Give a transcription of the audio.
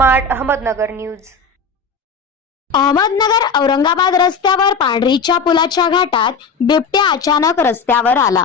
Smart Ahmednagar news. Ahmednagar Aurangabad रस्त्यावर पांढरीच्या पुलाच्या घाटात बिबट्या अचानक रस्त्यावर आला.